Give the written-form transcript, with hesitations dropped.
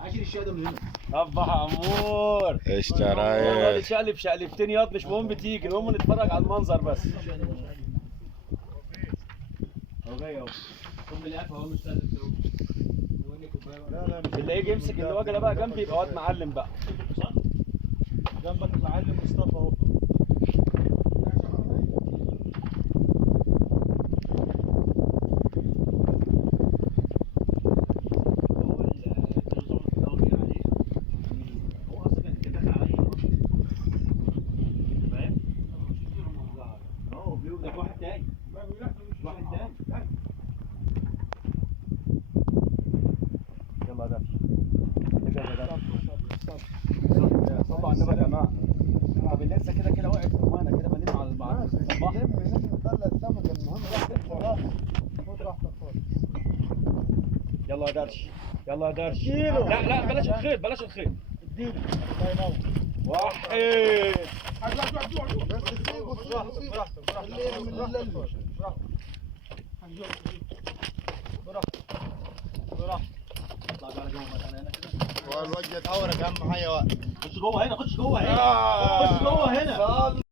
عشان الشهاده من هنا. ابا عمور ايش يا والله ريس؟ تشقلب شقلبتين ياض، مش مهم بتيجي، المهم نتفرج على المنظر بس. هو جاي اهو. هم اللي عارف هو مش لازم تقول. اللي يجي يمسك الوجه ده بقى جنبي يبقى واد معلم بقى. جنبك المعلم مصطفى اهو. يلا ده صلوا على النبي يا جماعه. طب اللسه كده كده وقعت في الميه كده، بنلم على البحر. نطلع السمك المهم خد راحتك خالص. يلا يا درش، يلا يا درش. اديله. لا لا بلاش الخيط، بلاش الخيط. اديله الله ينور. واحد. بس سيبه براحتك اللي يعمل براحتك اطلع بقى جوه مثلا هنا كده. والوجه اتعورك اهم حاجه وقت. خش جوه هنا، خش جوه هنا. خش جوه هنا.